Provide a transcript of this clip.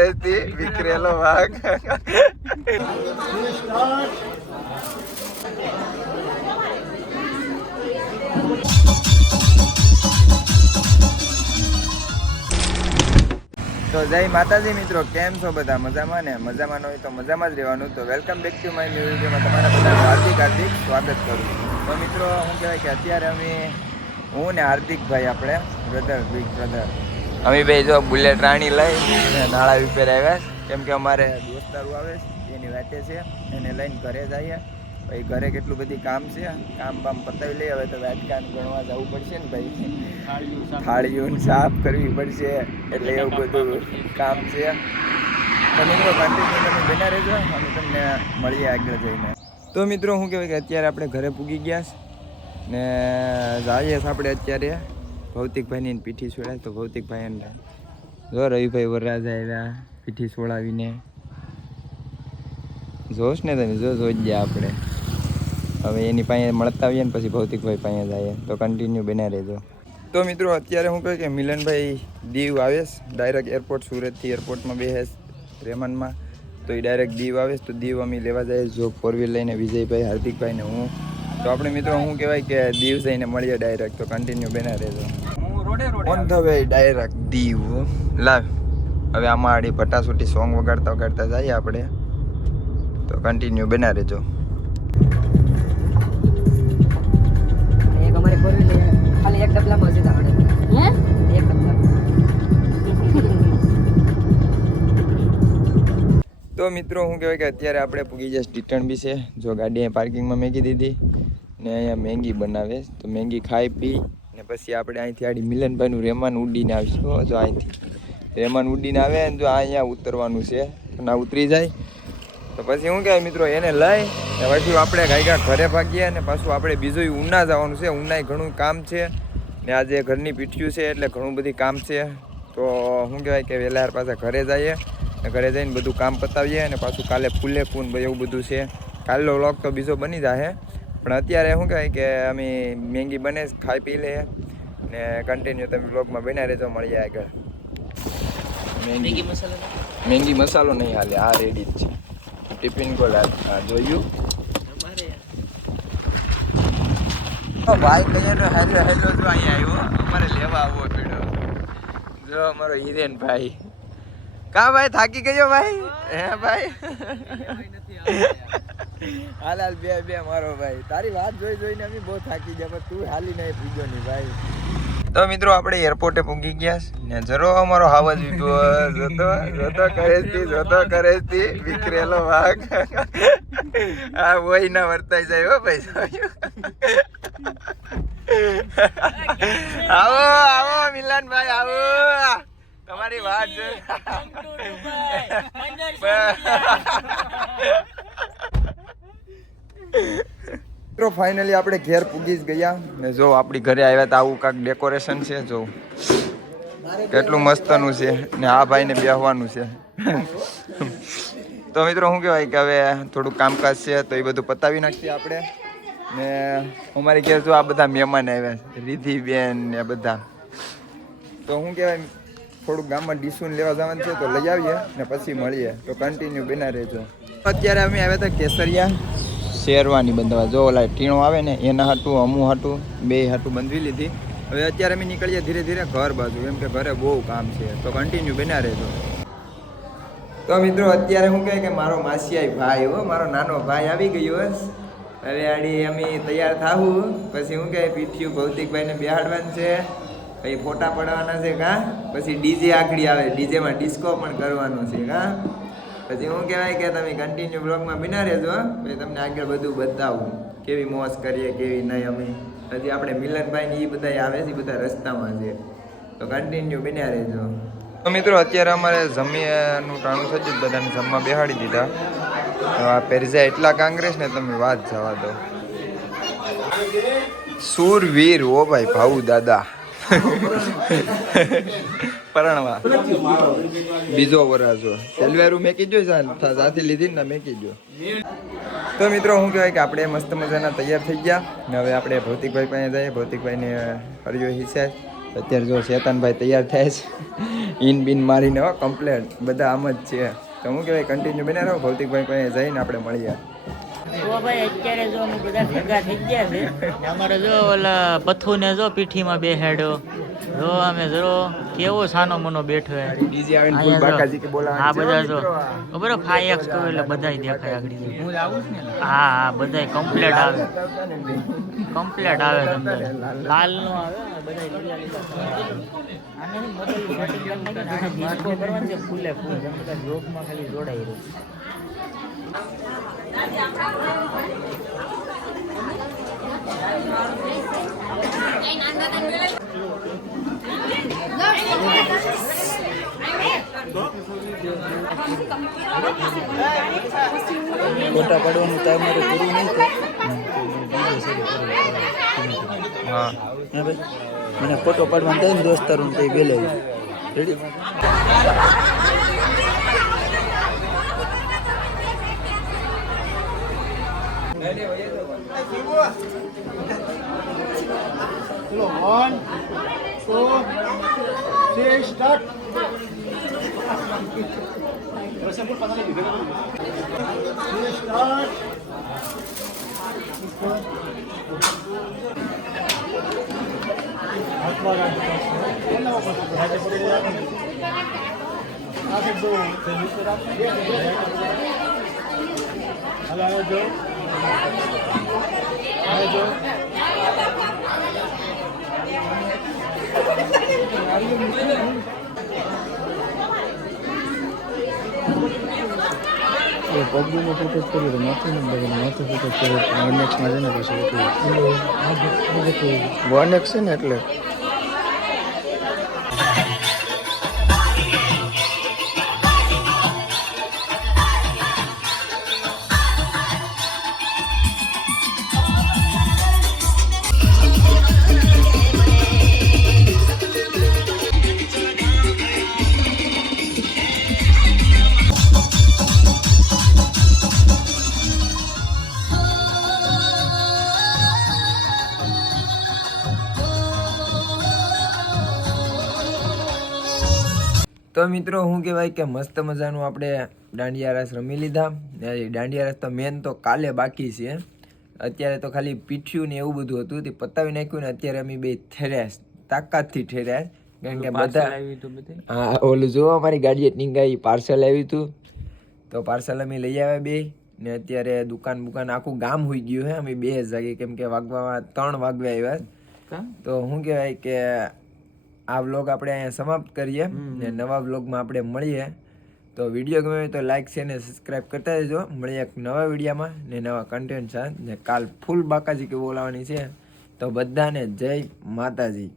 રેતી વિકરેલો વાઘ. તો જય માતાજી મિત્રો, કેમ છો બધા? મજામાં ને? મજામાં ન હોય તો મજામાં જ રહેવાનું. તો welcome back to my new વિડીયોમાં તમારા બધાનું હાર્દિક સ્વાગત કરું. તો મિત્રો શું કહેવાય કે અત્યારે હું ને હાર્દિકભાઈ, આપણે બિગ બ્રધર, અમે ભાઈ જો બુલેટ રાણી લઈ નાળા વિપેર આવ્યા. કેમ કે અમારે દોસ્તારું આવે એની વાતે છે, એને લઈને ઘરે જઈએ. ભાઈ ઘરે કેટલું બધી કામ છે, કામ બામ પતાવી લઈએ. હવે તો વાટકાન ગણવા જવું પડશે ને ભાઈ, થાળીઓ સાફ કરવી પડશે, એટલે એવું બધું કામ છે. તો મિત્રો કન્ટિન્યુ તમે બના રહેજો, અમે તમને મળીએ આગળ જઈને. તો મિત્રો શું કહેવાય કે અત્યારે આપણે ઘરે પૂગી ગયા ને જઈએ આપણે અત્યારે ભૌતિકભાઈની પીઠી છોડાય. તો ભૌતિકભાઈ એને જો રવિભાઈ વરરાજા આવ્યા પીઠી છોડાવીને. જોશ ને તમે જોઈ ગયા આપણે. હવે એની પાસે મળતા આવીએ ને પછી ભૌતિકભાઈ પાસે જઈએ. તો કન્ટિન્યુ બના રહેજો. તો મિત્રો અત્યારે હું કહું કે મિલનભાઈ દીવ આવે, ડાયરેક્ટ એરપોર્ટ, સુરતથી એરપોર્ટમાં બેસે રેમનમાં. તો એ ડાયરેક્ટ દીવ આવે. તો દીવ અમે લેવા જઈએ જો ફોર વ્હીલ લઈને, વિજયભાઈ, હાર્દિકભાઈ ને હું. તો આપણે મિત્રો શું કહેવાય કે દીવ જઈને મળીએ ડાયરેક્ટ. તો કન્ટિન્યુ બના રહેજો. On the way direct Diu. લાવ હવે આમાં આડી ભટાસુટી સોંગ વગાડતા વગાડતા જઈએ આપણે. તો કન્ટિન્યુ બના રહેજો. ખાલી એક ડબલામાં જ આવડે. હે એક ડબલા. તો મિત્રો શું કહેવાય કે અત્યારે આપણે પૂગી જઈશ ડિટન બી છે. જો ગાડી અહીં પાર્કિંગમાં મેકી દીધી ને અહીંયા મેંગી બનાવે. તો મેંગી ખાઈ પી ને પછી આપણે અહીંથી આડી મિલનભાઈનું રહેમાન ઉડીને આવીશું. જો અહીંથી રહેમાન ઉડીને આવે ને જો અહીંયા ઉતરવાનું છે, ના ઉતરી જાય તો પછી શું કહેવાય મિત્રો એને લઈ ને પછી આપણે ગાયગા ઘરે ભાગીએ. અને પાછું આપણે બીજું ઉના જવાનું છે. ઉનાય ઘણું કામ છે ને આજે ઘરની પીઠ્યું છે એટલે ઘણું બધી કામ છે. તો શું કહેવાય કે વહેલા પાછા ઘરે જઈએ ને ઘરે જઈને બધું કામ પતાવીએ. અને પાછું કાલે ફૂલે ફૂન એવું બધું છે. કાલનો વ્લોગ તો બીજો બની જાય, પણ અત્યારે શું કહેવાય કે અમે મેંગી બને ખાઈ પી લે ને કન્ટિન્યુ તમે વ્લોગમાં બન્યા રહેજો. મળીએ આગળ. મેંગી મસાલો નહીં હાલે, આ રેડી જ છે. ટિફિન કોલ જોયું ભાઈ કહીએ તો હેલો હેલો જો અહીંયા આવ્યો અમારે લેવા આવવો પડ્યો. જો અમારો હિરેન ભાઈ. કા ભાઈ થાકી ગયો ભાઈ? હે ભાઈ હાલ હાલ બે મારો ભાઈ. તારી વાત જોઈને અમે બહુ થાકી ગયા, પણ તું હાલી નહીં પૂછ્યો નહીં ભાઈ. તો મિત્રો આપણે એરપોર્ટે પૂગી ગયા ને જરો અમારો હાવજ જોતો કરે છે વિકરેલો વાઘ. આ વહી ના વર્તાઈ જાય હો ભાઈ. આવો આવો મિલનભાઈ આવો, તમારી વાત મિત્રો ફાઇનલી આપણે ઘેર પૂગી જ ગયા ને જો આપણી ઘરે આવ્યા તો આવું કાંક ડેકોરેશન છે. જો કેટલું મસ્તનું છે ને આ ભાઈને બેહવાનું છે. તો મિત્રો શું કહેવાય કે હવે થોડું કામકાજ છે તો એ બધું પતાવી નાખીએ આપણે. ને અમારી ઘેર જો આ બધા મહેમાન આવ્યા છે, રિધિબેન ને બધા. તો શું કહેવાય થોડુંક ગામમાં ડીસુન લેવા જવાનું છે તો લઈ આવીએ ને પછી મળીએ. તો કન્ટિન્યુ બના રહેજો. અત્યારે અમે આવ્યા હતા કેસરિયા શેરવાની બંધવા. જો ઓલા ટીણો આવે ને એના હાટું અમું હાટું બે હાટું બંધવી લીધી. હવે અત્યારે અમે નીકળીએ ધીરે ધીરે ઘર બાજુ, એમ કે ઘરે બહુ કામ છે. તો કન્ટિન્યુ બના રહેજો. તો મિત્રો અત્યારે શું કહે કે મારો માસિયાઈ ભાઈ હો, મારો નાનો ભાઈ આવી ગયો. હવે આડી અમે તૈયાર થાવું પછી શું કહે પીઠ્યું ભૌતિકભાઈને બેહાડવાનું છે, પછી ફોટા પડવાના છે કાં, પછી ડીજે આખડી આવે, ડીજેમાં ડિસ્કો પણ કરવાનું છે કાં. પછી શું કહેવાય કે તમે કન્ટિન્યુ બ્લોગમાં બના રહેજો. પછી તમને આગળ બધું બતાવું કેવી મોજ કરીએ કેવી નહીં. અમે હજી આપણે મિલનભાઈ ને એ બધા આવે છે, બધા રસ્તામાં છે. તો કન્ટિન્યુ બના રહેજો. તો મિત્રો અત્યારે અમારે જમીનું ટાણું થયું જ, બધાને જમવા બેહાડી દીધા. આ પેરઝા એટલા કાંગ્રેસ ને તમે વાત જવા દો. સુરવીર ઓ ભાઈ ભાઉ દાદા પરણવા બીજો વરાજો સેલવેરું મેકી જો સાથે લીધી ને મેકી જો. તો મિત્રો શું કહેવાય કે આપણે મસ્ત મજાના તૈયાર થઈ ગયા ને હવે આપણે ભૌતિકભાઈ પાસે જઈએ. ભૌતિકભાઈને હરિયો હિસ્સા અત્યારે જો શેતાનભાઈ તૈયાર થાય છે ઇન બિન મારીને હો કમ્પ્લેટ બધા આમ જ છે. તો હું કહેવાય કન્ટિન્યુ બને રહો. ભૌતિકભાઈ પાસે જઈને આપણે મળીએ. તો ભાઈ અત્યારે જો અમે બધા ભેગા થઈ ગયા છે. અમારે જો ઓલા પથ્થુને જો પીઠીમાં બેહાડ્યો. જો અમે જો કેવો સાનો મનો બેઠો હે. બીજી આવીને ફૂલ બાકાજી કે બોલાવા. હા બધા જો ખબર 5x કહો એટલે બધાય દેખાય આગળ. હું આવું ને. હા હા બધાય કમ્પ્લીટ આવે. કમ્પ્લીટ આવે તમને. લાલ નો આવે બધાય લીલા લીલા. આને મોડલ સેટિંગ કરી નાખીને આને ડિસ્કો કરવાનું છે ફૂલે ફૂલ. જેમ કે જોકમાં ખાલી જોડાઈ રહ્યું. ફોટા પાડવાનું તમારે પૂરું નહીં તો હા હા ભાઈ મને ફોટો પાડવાનું થાય ને દોસ્તારો ને ગયેલો રેડી. ચલો 1 2 3 સ્ટાર્ટ. પબ્લિકનો ફોટો કર્યો માથું માથું ફોટો કર્યો વનએક્સમાં છે ને પછી વનએક્સ છે ને એટલે તો મિત્રો શું કહેવાય કે મસ્ત મજાનું આપણે દાંડિયા રાસ રમી લીધા. દાંડિયા રાસ તો મેન તો કાલે બાકી છે. અત્યારે તો ખાલી પીઠ્યું ને એવું બધું હતું તે પતાવી નાખ્યું ને અત્યારે અમે બે ઠેર્યા તાકાતથી ઠેર્યા. કારણ કે બધા હા ઓલું જો અમારી ગાડીએ ટીંગાઈ પાર્સલ આવ્યું હતું તો પાર્સલ અમે લઈ આવ્યા બે ને અત્યારે દુકાન બુકાન આખું ગામ હોઈ ગયું હે. અમે 2 જાગે કેમ કે વાગવામાં 3 વાગવા આવ્યા. તો શું કહેવાય કે આ વ્લોગ આપણે અહીંયા સમાપ્ત કરીએ ને નવા વ્લોગમાં આપણે મળીએ. તો વિડીયો ગમે તો લાઈક છે ને સબસ્ક્રાઈબ કરતા રહેજો. મળીએ એક નવા વિડીયોમાં ને નવા કન્ટેન્ટ સાથે ને કાલ ફૂલ બાકાજી કે બોલાવાની છે. તો બધાને જય માતાજી.